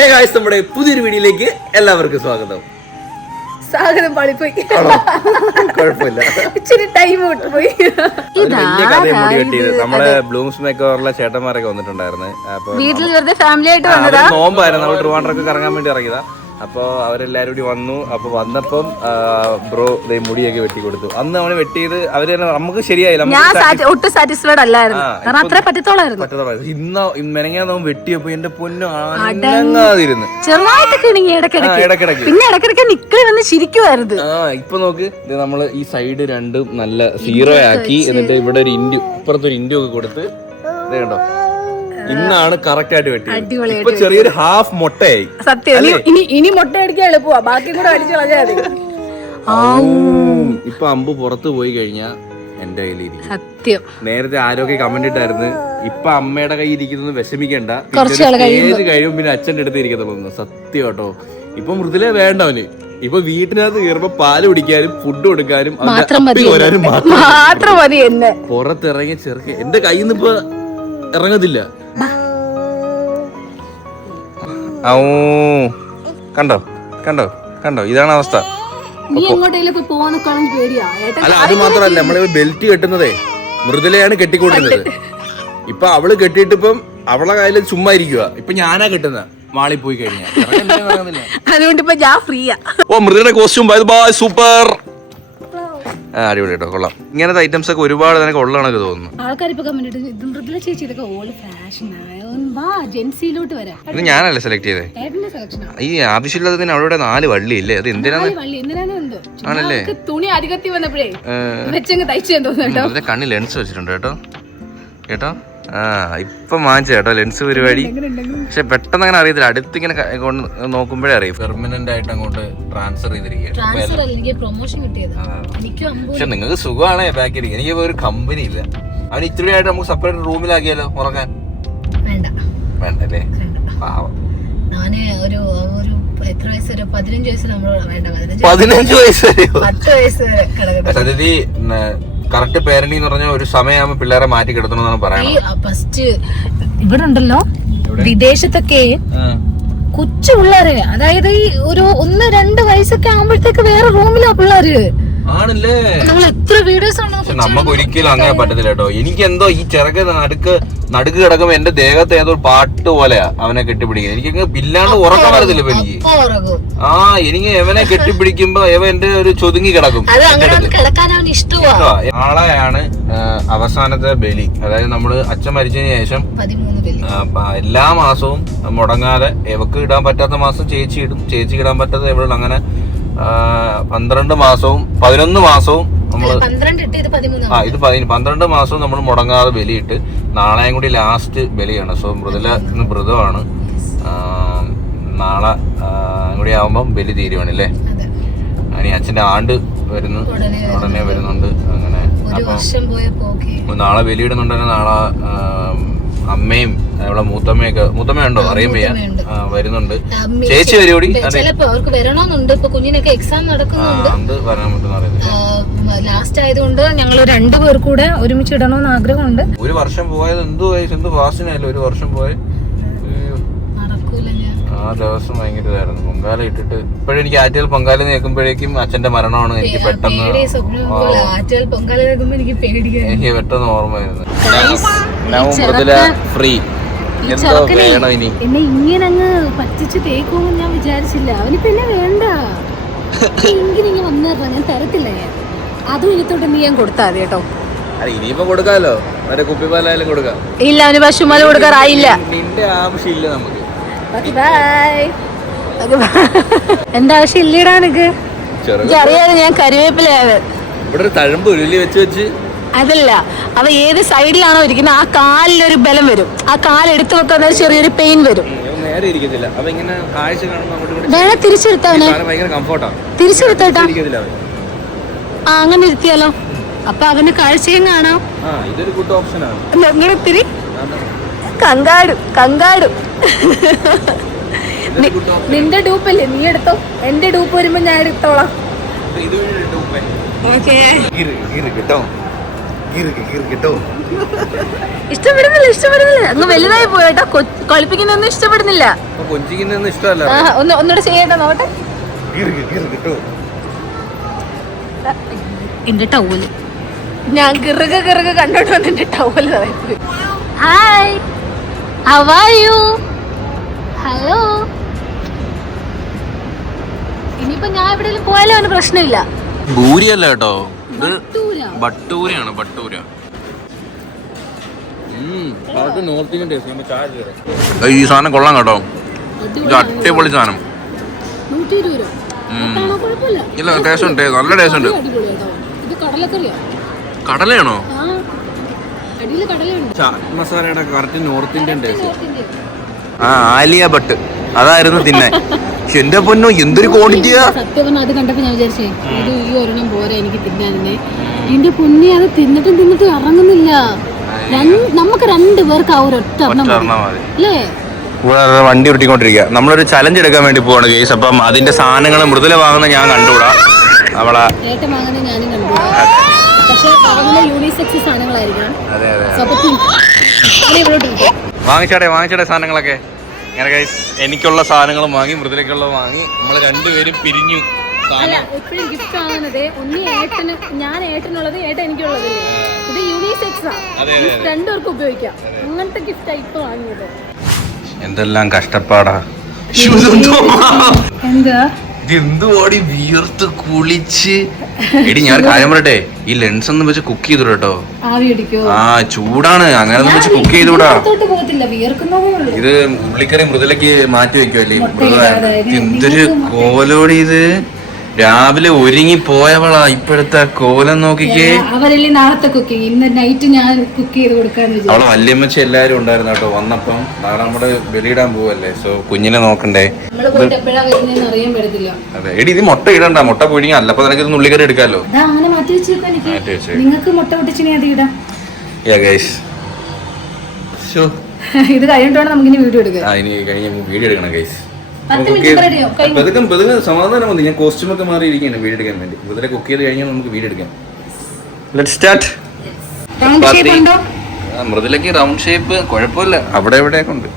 Hey guys, നമ്മുടെ പുതിയൊരു വീഡിയോയിലേക്ക് എല്ലാവർക്കും സ്വാഗതം. സ്വാഗതം. പാളിപ്പോയി, കുഴപ്പമില്ല, ഇച്ചിരി ടൈം വിട്ടുപോയി. വലിയ കഥയും മുടി വെട്ടിയത് നമ്മളെ ബ്ലൂംസ് മേക്കോറിലെ ചേട്ടന്മാരൊക്കെ വന്നിട്ടുണ്ടായിരുന്നു. അപ്പൊ വീട്ടിൽ വെറുതെ ഫാമിലി ആയിട്ട് വന്നതാ. നോമ്പായിരുന്നു, നമ്മൾ ട്രിവാൻഡ്രമൊക്കെ കറങ്ങാൻ വേണ്ടി ഇറങ്ങിയതാ. അപ്പോൾ അവരെല്ലാവരും കൂടി വന്നു. അപ്പോൾ വന്നപ്പം ബ്രോ മുടിയൊക്കെ വെട്ടി കൊടുത്തു. അന്ന് അവന് വെട്ടിയത് അവര് നമുക്ക് ശരിയായില്ല, ഞാൻ ഒട്ടും സാറ്റിസ്ഫൈഡ് അല്ലായിരുന്നു, കാരണം അത്രേ പറ്റത്തോളായിരുന്നു. ഇന്ന് മെനങ്ങാൻ വെട്ടിയപ്പോ എന്റെ പൊന്നു അനങ്ങാതിരുന്നു, ചെറുതായിട്ടൊക്കെ ഇണങ്ങി ഇടയ്ക്കിടയ്ക്ക്, പിന്നെ ഇടയ്ക്കിടയ്ക്ക് നിക്കളി വന്ന് ചിരിക്കുവായിരുന്നു. ഇപ്പൊ നോക്ക്, നമ്മള് ഈ സൈഡ് രണ്ടും നല്ല സീറോ ആക്കി, എന്നിട്ട് ഇവിടെ ഒരു ഇൻഡു, ഇപ്പുറത്തൊരു ഇൻഡു ഒക്കെ കൊടുത്ത് കണ്ടോ, ഇന്നാണ് കറക്റ്റ് ആയിട്ട് വെട്ടിയത്. ഇപ്പൊ ചെറിയൊരു ഹാഫ് മുട്ടയായി. സത്യം, ഇനി മുട്ട അടിക്കാൻ എളുപ്പമാ, ബാക്കി കൂടെ അടിച്ചു കളഞ്ഞാൽ മതി. ഇപ്പൊ അമ്പ് പുറത്തു പോയി കഴിഞ്ഞാ എന്റെ കയ്യിലിരിക്കും. സത്യം, നേരത്തെ ആരോഗ്യ കമന്റ് ഇട്ടായിരുന്നു, ഇപ്പൊ അമ്മയുടെ കയ്യിൽ ഇരിക്കുന്നത് വിഷമിക്കണ്ട, ഏത് കഴിയും പിന്നെ അച്ഛന്റെ അടുത്ത് ഇരിക്കത്തുള്ളൂ. സത്യം കേട്ടോ, ഇപ്പൊ മൃദുലേ വേണ്ടവന്. ഇപ്പൊ വീട്ടിനകത്ത് കയറുമ്പോ പാല് കുടിക്കാനും ഫുഡ് കൊടുക്കാനും മാത്രം മതി. എന്നെ പുറത്തിറങ്ങിയ ചെറുക്കെ എന്റെ കയ്യിൽ നിന്ന് ഇപ്പൊ ഇറങ്ങത്തില്ല. കണ്ടോ കണ്ടോ കണ്ടോ, ഇതാണ് അവസ്ഥ. അല്ല, അത് മാത്രല്ല, നമ്മള് ബെൽറ്റ് കെട്ടുന്നതേ മൃദുലയാണ് കെട്ടിക്കൊണ്ടിരുന്നത്. ഇപ്പൊ അവള് കെട്ടിയിട്ടിപ്പം അവളെ കയ്യില് ചുമ്മാ ഇരിക്കുക. ഇപ്പൊ ഞാനാ കെട്ടുന്ന മാളി പോയി കഴിഞ്ഞാൽ. അതുകൊണ്ട് ഇപ്പൊ ഞാൻ ഫ്രീയാ. ഓ, മൃദുലയുടെ കോസ്റ്റ്യൂം സൂപ്പർ, അടിപൊളി കേട്ടോ, കൊള്ളാം. ഇങ്ങനത്തെ ഐറ്റംസ് ഒക്കെ ഒരുപാട് നിനക്ക് ഉള്ളതാണൊക്കെ തോന്നുന്നു. ആൾക്കാർ ഇപ്പൊ കമന്റ് ഇട്ട്, മൃദുല ചേച്ചി ഇതൊക്കെ ഓൾഡ് ഫാഷൻ ജെൻസിയിലോട്ട് വരാം. ഇത് ഞാനല്ലേ സെലക്ട് ചെയ്തേ. ഈ ആവശ്യമില്ലാത്തതിന് അവിടെ 4 വള്ളി ഇല്ലേ, അത് എന്തിനാണ്? ആണല്ലേ, തുണി അധികത്തി വന്നപ്പോഴേ വെച്ചങ്ങ് തയ്ച്ചു തോന്നുന്നു കേട്ടോ. കണ്ണിൽ ലെൻസ് വെച്ചിട്ടുണ്ട് കേട്ടോ കേട്ടോ. ഇപ്പൊ വാങ്ങിച്ച കേട്ടോ ലെൻസ് പരിപാടി. പക്ഷെ പെട്ടെന്ന് അങ്ങനെ അറിയത്തില്ല, അടുത്ത് ഇങ്ങനെ നോക്കുമ്പോഴേ അറിയും. പെർമനന്റ് ആയിട്ട് അങ്ങോട്ട് ട്രാൻസ്ഫർ ചെയ്തിരിക്കുക. പക്ഷെ നിങ്ങൾക്ക് സുഖമാണ് പാക്ക് ചെയ്തിരിക്കുക. എനിക്ക് ഒരു കമ്പനി ഇല്ല. അവന് ഇത്തിരി ആയിട്ട് നമുക്ക് സെപ്പറേറ്റ് റൂമിലാക്കിയാലോ ഉറങ്ങാൻ? വേണ്ടല്ലേ, പാവം. ഞാന് ഒരു എത്ര വയസ്സ് വരെ, 15 വയസ്സ് നമ്മൾ വേണ്ട, 15 വയസ്സ് വരെ സത്യത്തിൽ കറക്റ്റ് പേരന്റിംഗ് എന്ന് പറഞ്ഞാൽ ഒരു സമയമാകുമ്പോ പിള്ളേരെ മാറ്റി കിടത്തണമെന്നാണ് പറയുന്നത്. ഫസ്റ്റ് ഇവിടെ ഉണ്ടല്ലോ, വിദേശത്തൊക്കെ കൊച്ചു പിള്ളേര്, അതായത് ഈ ഒരു 1-2 വയസ്സൊക്കെ ആകുമ്പോഴത്തേക്ക് വേറെ റൂമിലാ പിള്ളേര്. ആണല്ലേ, നമ്മൾ എത്ര വീഡിയോസ് ആണ്. നമുക്ക് ഒരിക്കലും അങ്ങനെ പറ്റത്തില്ല കേട്ടോ. എനിക്ക് എന്തോ ഈ ചെറുക്ക് നടുക്ക് കിടക്കുമ്പോ എന്റെ ദേഹത്ത് ഏതോ പാട്ട് പോലെയാ അവനെ കെട്ടിപ്പിടിക്കുന്നത്. എനിക്ക് ഇല്ലാണ്ട് ഉറക്കം വരത്തില്ല ഇപ്പൊ എനിക്ക്. എനിക്ക് എവനെ കെട്ടിപ്പിടിക്കുമ്പോ എവ എന്റെ ഒരു ചൊതുങ്ങി കിടക്കും. നാളെയാണ് അവസാനത്തെ ബലി. അതായത് നമ്മള് അച്ഛൻ മരിച്ചതിന് ശേഷം എല്ലാ മാസവും മുടങ്ങാതെ, എവക്ക് ഇടാൻ പറ്റാത്ത മാസം ചേച്ചി ഇടും, ചേച്ചി ഇടാൻ പറ്റാത്ത എവിടെ, അങ്ങനെ 12 മാസവും 11 മാസവും നമ്മള് ഇത് 12 മാസവും നമ്മൾ മുടങ്ങാതെ ബലിയിട്ട്, നാളെയും കൂടി ലാസ്റ്റ് ബലിയാണ്. സോ മൃദുല ഇന്ന് വ്രതമാണ്. നാളെ കൂടി ആവുമ്പം ബലി തീരുവാണ് അല്ലേ. ഇനി അച്ഛന്റെ ആണ്ട് ഉടനെ വരുന്നുണ്ട്. അങ്ങനെ അപ്പൊ നാളെ ബലിയിടുന്നുണ്ടെങ്കിൽ നാളെ അമ്മയും അവളെ മൂത്തമ്മയുണ്ടോ അറിയാൻ വയ്യ, വരുന്നുണ്ട്. ചേച്ചി വരുകൂടി അവർക്ക് വരണമെന്നുണ്ട്. ഇപ്പൊ കുഞ്ഞിനൊക്കെ എക്സാം നടക്കുന്നുണ്ട്, വരാൻ പറ്റുന്ന ലാസ്റ്റ് ആയതുകൊണ്ട് ഞങ്ങൾ 2 പേർ കൂടെ ഒരുമിച്ച് ഇടണമെന്ന് ആഗ്രഹമുണ്ട്. ഒരു വർഷം പോയത് എന്ത് ഫാസ്റ്റിനല്ലോ, ഒരു വർഷം പോയ ആ ദിവസം ഭയങ്കര ഇതായിരുന്നു. പൊങ്കാല ഇട്ടിട്ട് ഇപ്പോഴെനിക്ക് ആറ്റുകാൽ പൊങ്കാല കേൾക്കുമ്പോഴേക്കും അച്ഛന്റെ മരണമാണ് എനിക്ക് പെട്ടെന്ന് ഓർമ്മ വരുന്നത്. ഫ്രീ എന്നെ ഇങ്ങനെ അങ്ങ് പറ്റിച്ച് തേക്കുമെന്ന് ഞാൻ വിചാരിച്ചില്ല. അവനിപ്പോ എന്നെ വേണ്ട, ഇങ്ങനെ വന്നിറ ഞാൻ തരത്തില്ല. ഞാൻ അതും ഇനിത്തോട്ട് നീ ഞാൻ കൊടുത്താ മതി കേട്ടോ. ഇനിയിപ്പോ കൊടുക്കാലോ, കുപ്പിപ്പാലായാലും കൊടുക്കാം. ഇല്ല, അവന് പശുമാല കൊടുക്കാറായില്ല. നിന്റെ ആവശ്യമില്ല നമുക്ക്. എന്റെ ആവശ്യം ഇല്ലടാ നിനക്ക്. അറിയാതെ ഞാൻ കരുവേപ്പിലയാണ്. ഇവിടെ ഒരു തഴമ്പ് ഉരുളി വെച്ച് അതല്ല, അവ ഏത് സൈഡിലാണോ ഇരിക്കുന്നത് ആ കാലിലൊരു ബലം വരും. ആ കാലെടുത്ത് വെക്കാൻ ചെറിയൊരു പെയിൻ വരും. വേണേ തിരിച്ചെടുത്തവനെ, തിരിച്ചെടുത്തേട്ടാ. അങ്ങനെ ഇരുത്തിയാലോ, അപ്പൊ അവന് കാഴ്ചയും കാണാം. ഇത്തിരി കങ്കാടും. നിന്റെ ഡൂപ്പല്ലേ, നീ എടുത്തോ. എന്റെ ഡൂപ്പ് വരുമ്പോ ഞാൻ എടുത്തോളാം. കിട്ടോ ഇഷ്ടപ്പെടുന്നില്ല അങ്ങ് വലുതായി പോയിട്ടോ. കളിപ്പിക്കുന്നൊന്നും ഇഷ്ടപ്പെടുന്നില്ല. കൊഞ്ചിക്കുന്നൊന്നും ഇഷ്ടമല്ല. ഒന്നുകൂടെ ചെയ്യട്ടെ നോട്ടെ. എന്റെ ടവല് ഞാൻ കിറുക കണ്ടോണ്ട് വന്നെ towel. Hi, how are you? Hello. ഇനിയിപ്പോ ഞാൻ എവിടെയെങ്കിലും പോയാലും അവന് പ്രശ്നമില്ല. ഭൂരിയല്ല കേട്ടോ, ഇത് ബട്ടൂരയാണ്. ബട്ടൂര ഈ സാധനം കൊള്ളാം കേട്ടോ. ഇത് അടിപൊളി സാധനം. ഇല്ല, ടേസ്റ്റ് ഉണ്ട്, നല്ല ടേസ്റ്റ് ഉണ്ട്. കടലയാണോ? ചാറ്റ് മസാലയുടെ correct north Indian taste. Alia Bhatt അതായിരുന്നു തിന്നെ. എന്റെ പൊന്നോ, എന്തൊരു ക്വാണ്ടിറ്റിയാ. സത്യം പറഞ്ഞാൽ അത് കണ്ടപ്പോ ഞാൻ വിചാരിച്ചേ ഇത് ഈ ഒരെണ്ണം പോരാ എനിക്ക് തിന്നാനെ. എന്റെ പൊന്നി, അത് തിന്നിട്ട് ഇറങ്ങുന്നില്ല. നമുക്ക് 2 പേർക്ക് ആ ഒരൊറ്റ അല്ലേ? വണ്ടി ഉരുട്ടിക്കൊണ്ടിരിക്കുക. നമ്മളൊരു ചലഞ്ച് എടുക്കാൻ വേണ്ടി പോവാണ് കേസ്. അപ്പം അതിന്റെ സാധനങ്ങൾ മൃദുല വാങ്ങുന്ന ഞാൻ കണ്ടുകൂടാ, അവളെ ഏറ്റവും വാങ്ങുന്നത് ഞാനും കണ്ടുകൂടാ. പക്ഷെ യൂണിസെക്സ് സാധനങ്ങളായിരിക്കണം. വാങ്ങിച്ചാടെ സാധനങ്ങളൊക്കെ. അങ്ങനെ ഗൈസ്, എനിക്കുള്ള സാധനങ്ങളും വാങ്ങി, മൃദുലയ്ക്കുള്ളത് വാങ്ങി. നമ്മൾ രണ്ടുപേരും പിരിഞ്ഞു. അല്ല, എപ്പോഴും ഗിഫ്റ്റ് വാങ്ങുന്നത് ഒന്നി ഏട്ടന്, ഞാൻ ഏട്ടനുള്ളത്, ഏട്ടൻ എനിക്കുള്ളത്. ഇത് യൂണിസെക്സാ, രണ്ടുപേർക്കും ഉപയോഗിക്കാം. അങ്ങനത്തെ ഗിഫ്റ്റാ ഇപ്പൊ വാങ്ങിയത്. എന്തെല്ലാം കഷ്ടപ്പാടാ. എന്താ ഇതെന്തുവാടി വിയർത്ത് കുളിച്ച്. എടി ഞാൻ കാര്യം പറയട്ടെ, ഈ ലെൻസ് ഒന്നും വെച്ച് കുക്ക് ചെയ്തു കേട്ടോ. ആ ചൂടാണ്, അങ്ങനെ ഒന്നും വെച്ച് കുക്ക് ചെയ്തൂടാ. ഇത് ഉള്ളിക്കറി മൃദുലക്ക് മാറ്റി വെക്കുവല്ലേ. എന്തൊരു കോലോടി ഇത്. രാവിലെ ഒരുങ്ങി പോയവളാ, ഇപ്പോഴത്തെ കോലം നോക്കിക്കേ. അവരല്ലേ നാളത്തെ കുക്കിംഗ്, ഇന്ന് നൈറ്റ് ഞാൻ കുക്ക് ചെയ്ത് കൊടുക്കാന്ന് വിചാരിച്ചു. അവളെ വല്യമ്മച്ചി എല്ലാരും ഉണ്ടായിരുന്നു കേട്ടോ വന്നപ്പം. നാളെ നമ്മുടെ ബലിയിടാൻ പോവല്ലേ, സോ കുഞ്ഞിനെ നോക്കണ്ടേ. അതെ എടി, ഇത് മുട്ട ഇടണ്ട, മുട്ട പൊഴിഞ്ഞ അല്ല. അപ്പൊ നിനക്ക് ഇത് ഉള്ളിക്കറി എടുക്കാമല്ലോ. നിങ്ങൾക്ക് മുട്ട പൊട്ടിച്ചിനെ അത് ഇടാം. ഇത് കഴിഞ്ഞിട്ടാണ് നമുക്ക് ഇനി വീഡിയോ എടുക്കാം. ഇനി കഴിഞ്ഞ വീഡിയോ എടുക്കണം ഗൈസ്. സമാധാനം വന്നു. ഞാൻ കോസ്റ്റ്യൂം ഒക്കെ മാറിയിരിക്കുകയാണ് വീഡിയോ എടുക്കാൻ വേണ്ടി. ഇതിലെ കുക്ക് ചെയ്ത് കഴിഞ്ഞാൽ നമുക്ക് വീഡിയോ എടുക്കാം. Let's start. മൃദുലക്ക് റൗണ്ട് ഷേപ്പ് കുഴപ്പമില്ല, അവിടെ എവിടെയൊക്കെ ഉണ്ട്.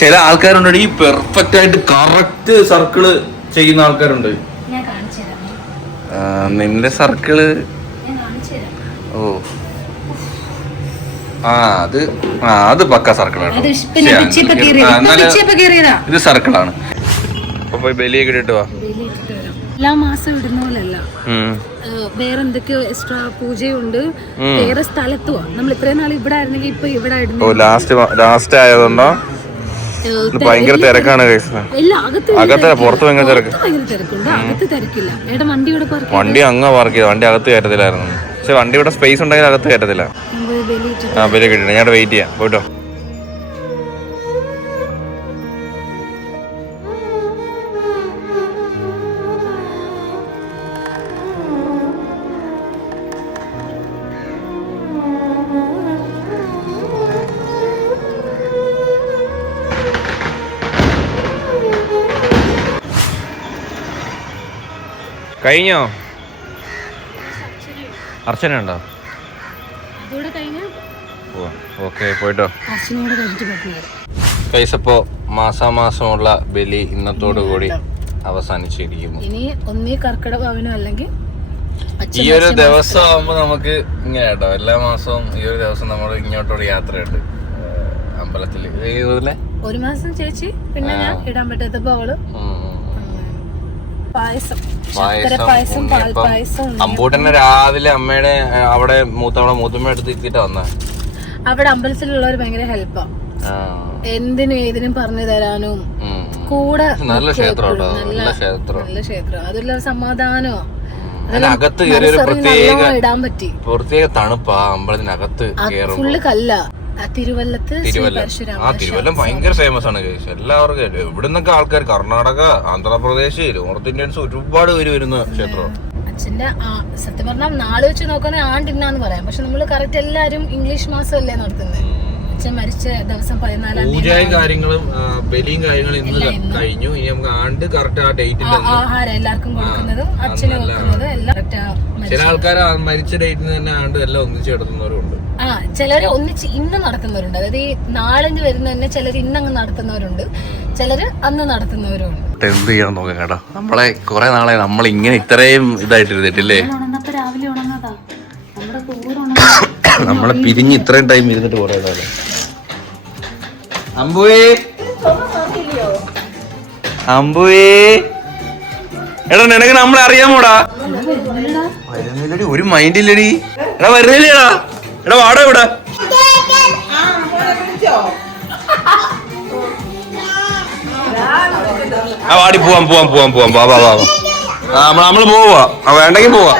ചില ആൾക്കാരുണ്ട് ഈ പെർഫെക്റ്റ് ആയിട്ട് കറക്റ്റ് സർക്കിള് ചെയ്യുന്ന ആൾക്കാരുണ്ട്. നിന്റെ സർക്കിള് ഓ അത് പക്ക സർക്കിളാണ്. ഇത് സർക്കിളാണ്. അപ്പൊ പോയി ബലിയൊക്കെ ഇട്ടിട്ട് വാ. എല്ലാ മാസം ഇടുന്ന പോലല്ല, വേറെ എന്തൊക്കെയോ എക്സ്ട്രാ പൂജയുണ്ട്. വേറെ സ്ഥലത്ത് പോവാ. നമ്മൾ ഇത്രയും നാൾ ഇവിടെ ആയിരുന്നെങ്കിൽ ഇപ്പൊ ഇവിടെ ഇടുന്നു. ലാസ്റ്റ് ആയതുകൊണ്ടോ ഭയങ്കര തിരക്കാണ്. അകത്ത് പുറത്ത് ഭയങ്കര തിരക്ക്. അകത്ത് തിരക്കില്ല. വണ്ടി അങ്ങ് പാർക്ക് ചെയ്ത, വണ്ടി അകത്ത് കയറ്റത്തില്ലായിരുന്നു. പക്ഷെ വണ്ടി ഇവിടെ സ്പേസ് ഉണ്ടെങ്കിൽ അകത്ത് കയറ്റത്തില്ല. ബലി കിട്ടില്ല, ഞാൻ വെയിറ്റ് ചെയ്യാം പോയിട്ടോ. കഴിഞ്ഞോ? അർച്ചന ഉണ്ടോ? ഓക്കെ പോയിട്ടോ. പൈസപ്പോ മാസാമാസമുള്ള ബലി ഇന്നത്തോടു കൂടി അവസാനിച്ചിരിക്കുന്നു. ഇനി ഒന്നീ കർക്കിടകവാവിനോ അല്ലെങ്കിൽ ഈ ഒരു ദിവസം ആവുമ്പോ നമുക്ക് ഇങ്ങനെ കേട്ടോ, എല്ലാ മാസവും ഈ ഒരു ദിവസം നമ്മൾ ഇങ്ങോട്ടൊരു യാത്രയുണ്ട് അമ്പലത്തില്. ഒരു മാസം ചേച്ചി പിന്നെ ഞാൻ ഇടാൻ പറ്റാത്തപ്പോ അവള് അമ്പൂട്ടനെ രാവിലെ അമ്മയുടെ അവിടെ മൂത്തമ്മ എടുത്ത് എത്തിയിട്ടാ വന്ന. അവിടെ അമ്പലത്തിലുള്ളവർ ഭയങ്കര ഹെൽപ്പാ, എന്തിനും ഏതിനും പറഞ്ഞു തരാനും കൂടെ. നല്ല ക്ഷേത്രം, നല്ല ക്ഷേത്രം, അതുള്ള സമാധാനോ. അകത്ത് കയറി ഇടാൻ പറ്റി. പ്രത്യേക തണുപ്പാ അമ്പലത്തിനകത്ത്. ഫുള്ള് കല്ല. തിരുവല്ലം ഭയങ്കര ഫേമസ് ആണ്. എല്ലാവർക്കും ഇവിടെ നിന്നൊക്കെ ആൾക്കാർ, കർണാടക, ആന്ധ്രാപ്രദേശ്, നോർത്ത് ഇന്ത്യൻസ് ഒരുപാട് പേര് വരുന്ന ക്ഷേത്രം. അച്ഛന്റെ സത്യം പറഞ്ഞാൽ നാളെ വെച്ച് നോക്കുന്ന ആണ്ടിന്നാന്ന് പറയാം. പക്ഷെ നമ്മള് കറക്റ്റ് എല്ലാരും ഇംഗ്ലീഷ് മാസമല്ലേ നടത്തുന്നത്. അച്ഛൻ മരിച്ച ദിവസം 14 പൂജയും കാര്യങ്ങളും ബലിയും കാര്യങ്ങളും ഇന്ന് കഴിഞ്ഞു. ഇനി നമുക്ക് ആണ്ട് കറക്റ്റ് ആ ഡേറ്റിൽ ആഹാരം എല്ലാവർക്കും കൊടുക്കുന്നതും അച്ഛന് വെക്കുന്നതും എല്ലാം. ചില ആൾക്കാർ മരിച്ച ഡേറ്റിന് തന്നെ ആണ്ട് എല്ലാം ഒന്നിച്ച് എടുത്തുന്നവരും ഉണ്ട്. ചിലര് ഒന്നിച്ച് ഇന്ന് നടത്തുന്നവരുണ്ട്. അതായത് ഈ നാളെന്ന് വരുന്ന തന്നെ ചിലർ ഇന്നങ്ങ് നടത്തുന്നവരുണ്ട്, ചിലര് അന്ന് നടത്തുന്നവരുണ്ട്. എന്ത് ചെയ്യാൻ നോക്കാം കേട്ടോ. നമ്മളെ കുറെ നാളെ നമ്മൾ ഇങ്ങനെ ഇത്രയും ഇതായിട്ടിരുന്നിട്ടില്ലേ. രാവിലെ ഉണങ്ങാതാ നമ്മളെ പിരിഞ്ഞ് ഇത്രയും ടൈം ഇരുന്നിട്ട് കുറെ നാളെ. അമ്പുവേ അമ്പുവേ, എടാ നിനക്ക് നമ്മളെ അറിയാമോടാ? വരുന്നില്ലടി, ഒരു മൈൻഡ് ഇല്ലടി. എടാ വരുന്നില്ലേടാ, എടാ വാടാ ഇവിടെ. ആ വാടി പോവാം പോവാം പോവാം പോവാം, വാ വാ വാ. നമ്മള് പോവാ, വേണ്ടെങ്കിൽ പോവാ.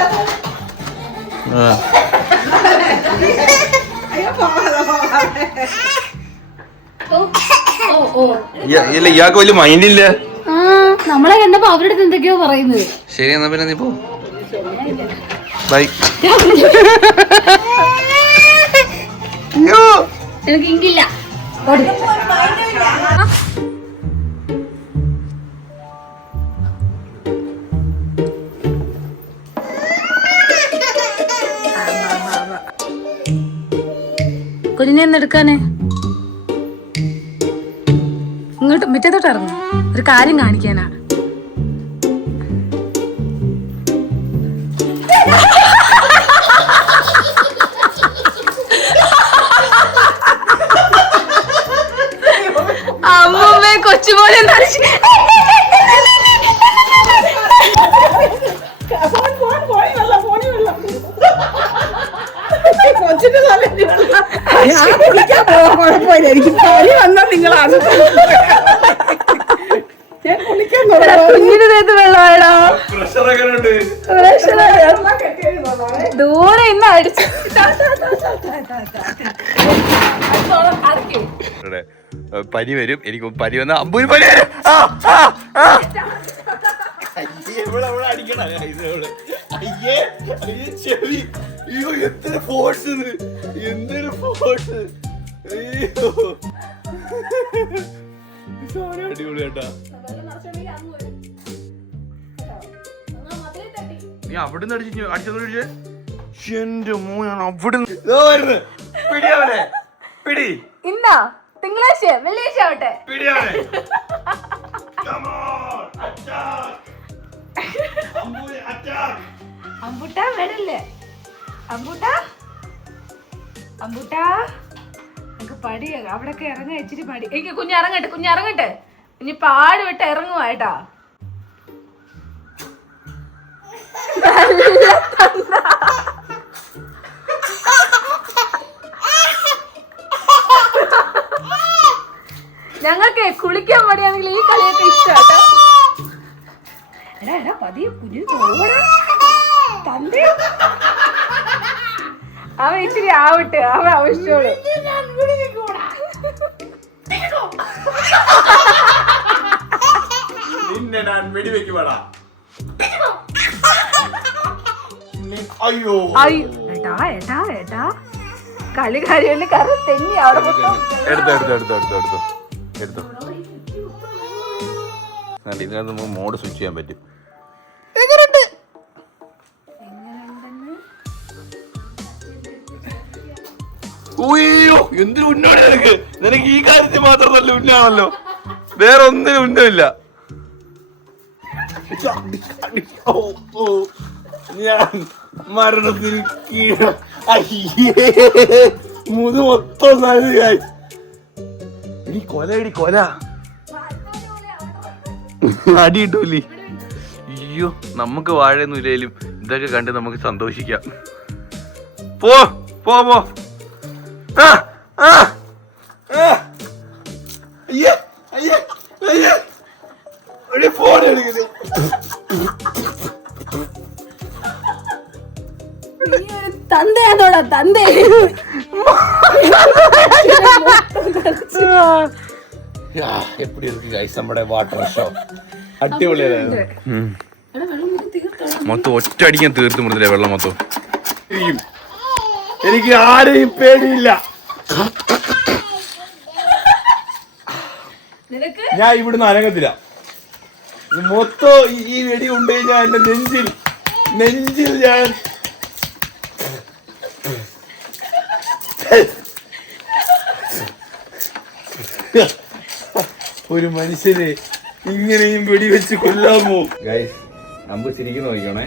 ഇല്ല, ഇയാൾക്ക് വലിയ മൈൻഡില്ല. നമ്മളെ കണ്ടപ്പോ അവരുടെ എന്തൊക്കെയോ പറയുന്നത്. ശരി, എന്നാ പിന്നെ നീ പോ. ബൈ. എനിക്ക് ഇങ്ങില്ല. കുഞ്ഞിനെ എടുക്കാനേ ഇങ്ങോട്ട് മുറ്റത്തോട്ട് ഇറങ്ങും, ഒരു കാര്യം കാണിക്കാനാ. അമ്മൂമ്മേ കൊച്ചുപോലെ എനിക്ക് പനി വന്നാൽ നിങ്ങളാണ് കുഞ്ഞിന് നേരത്തെ വെള്ളമായിടോ. ദൂരെ ഇന്ന് അടിച്ചു. പനി വരും, എനിക്ക് പനി വന്ന അമ്പൂരി പനി വരും. എന്തൊരു ഫോഴ്സ്, എന്തൊരു ഫോഴ്സ്. അടിപൊളി കേട്ടാ. നീ അവിടുന്ന് അടിച്ചത് എന്റെ മോനാണ് അവിടുന്ന്. പിടിയാവനെ പിടി. ഇന്നാ തിങ്കളാഴ്ച വെള്ളിയാഴ്ച ആവട്ടെ. പിടിയാവനെ. അമ്പൂട്ടാ വരല്ലേ? അമ്പൂട്ടാ അമ്പൂട്ടാ എനിക്ക് പടി അവിടൊക്കെ ഇറങ്ങാൻ ഇച്ചിരി പടി. എനിക്ക് കുഞ്ഞിറങ്ങട്ടെ ഇനി പാട് വിട്ട് ഇറങ്ങുവായിട്ടാ. ഞങ്ങൾക്ക് കുളിക്കാൻ മടിയാണെങ്കിൽ ഈ കളിയൊക്കെ ഇഷ്ടാട്ടോ. എടാ പതിയെ കുഞ്ഞു തന്റെ അവൻ ഇച്ചിരി ആവട്ടെ, അവൻ ആവശ്യമോളൂ. നിന്നെ ഞാൻ വെടിവെക്കുവാടാ. അയ്യോ ഏട്ടാ ഏട്ടാ ഏട്ടാ കളി കാര്യമല്ലേ, കറി തെന്നി അവിടെ എടുത്തോ. ഇതിനകത്ത് നമുക്ക് മോഡ് സ്വിച്ച് ചെയ്യാൻ പറ്റും. ഉയ്യോ, എന്തൊരു ഉന്നമാണ് നിനക്ക്. നിനക്ക് ഈ കാര്യത്തിൽ മാത്രം നല്ല ഉന്നാണല്ലോ, വേറെ ഒന്നിനും ഉന്നമില്ല. ഞാൻ മരണത്തിന് കീഴ മുതു മൊത്തം കൊല അടി കിട്ടൂലേ. അയ്യോ, നമുക്ക് വാഴയൊന്നും ഇല്ലേലും ഇതൊക്കെ കണ്ട് നമുക്ക് സന്തോഷിക്കാം. പോ പോ പോ. ഫോൺ എടുക്കുന്നത് തന്തയാണോടാ തന്തേ. എപ്പടി ഇருக்கு ഗൈസ് നമ്മുടെ വാട്ടർ ഷോ. അടിപൊളിയായിരുന്നു. മൊത്തം ഒറ്റ അടിക്കാൻ തീർത്ത് മുറിഞ്ഞില്ലേ വെള്ളം മൊത്തം. എനിക്ക് ആരെയും പേടിയില്ല. ഞാൻ ഇവിടുന്ന് അനങ്ങത്തില്ല. മൊത്തം ഈ വെടി ഉണ്ട് ഞാൻ എന്റെ നെഞ്ചിൽ ഞാൻ ഒരു മനുഷ്യനെ ഇങ്ങനെയും വെടിവെച്ച് കൊല്ലാമോ? ഗൈസ് അമ്പ് ശരിക്കും നോക്കണേ.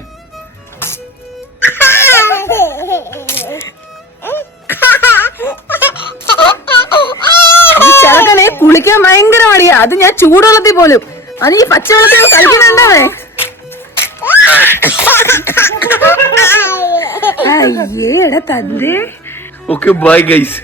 ചെറുക്കനെ കുളിക്കാൻ ഭയങ്കര മടിയാ. അത് ഞാൻ ചൂടുവെള്ളത്തിൽ പോലും അത് ഈ പച്ചവെള്ളത്തിൽ കളിക്കണേ. അയ്യേ എടാ തന്റെ. Okay bye guys.